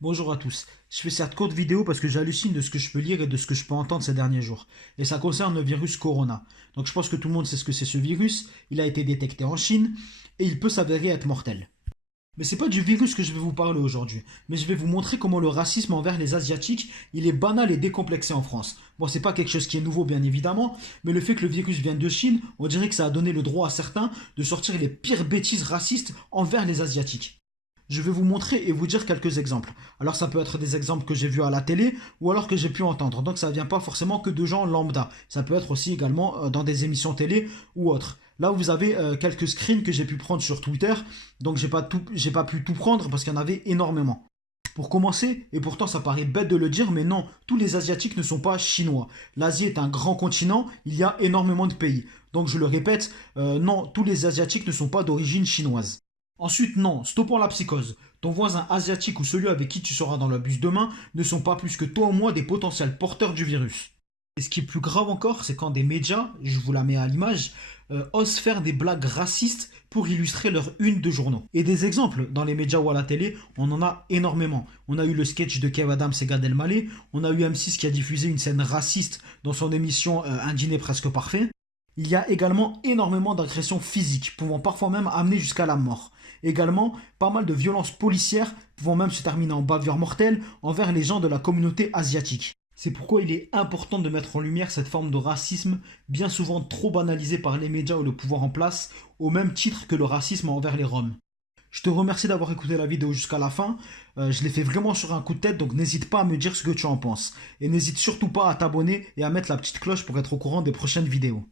Bonjour à tous. Je fais cette courte vidéo parce que j'hallucine de ce que je peux lire et de ce que je peux entendre ces derniers jours. Et ça concerne le virus Corona. Donc je pense que tout le monde sait ce que c'est ce virus. Il a été détecté en Chine et il peut s'avérer être mortel. Mais c'est pas du virus que je vais vous parler aujourd'hui, mais je vais vous montrer comment le racisme envers les Asiatiques, il est banal et décomplexé en France. Bon, c'est pas quelque chose qui est nouveau bien évidemment, mais le fait que le virus vienne de Chine, on dirait que ça a donné le droit à certains de sortir les pires bêtises racistes envers les Asiatiques. Je vais vous montrer et vous dire quelques exemples. Alors ça peut être des exemples que j'ai vus à la télé ou alors que j'ai pu entendre. Donc ça ne vient pas forcément que de gens lambda. Ça peut être aussi également dans des émissions télé ou autres. Là vous avez quelques screens que j'ai pu prendre sur Twitter. Donc j'ai pas pu tout prendre parce qu'il y en avait énormément. Pour commencer, et pourtant ça paraît bête de le dire, mais non, tous les Asiatiques ne sont pas chinois. L'Asie est un grand continent, il y a énormément de pays. Donc je le répète, non, tous les Asiatiques ne sont pas d'origine chinoise. Ensuite, non, stoppons la psychose. Ton voisin asiatique ou celui avec qui tu seras dans le bus demain ne sont pas plus que toi ou moi des potentiels porteurs du virus. Et ce qui est plus grave encore, c'est quand des médias, je vous la mets à l'image, osent faire des blagues racistes pour illustrer leur une de journaux. Et des exemples dans les médias ou à la télé, on en a énormément. On a eu le sketch de Kev Adams et Gad Elmaleh, on a eu M6 qui a diffusé une scène raciste dans son émission Un dîner presque parfait. Il y a également énormément d'agressions physiques, pouvant parfois même amener jusqu'à la mort. Également, pas mal de violences policières, pouvant même se terminer en bavure mortelle envers les gens de la communauté asiatique. C'est pourquoi il est important de mettre en lumière cette forme de racisme, bien souvent trop banalisée par les médias ou le pouvoir en place, au même titre que le racisme envers les Roms. Je te remercie d'avoir écouté la vidéo jusqu'à la fin. Je l'ai fait vraiment sur un coup de tête, donc n'hésite pas à me dire ce que tu en penses. Et n'hésite surtout pas à t'abonner et à mettre la petite cloche pour être au courant des prochaines vidéos.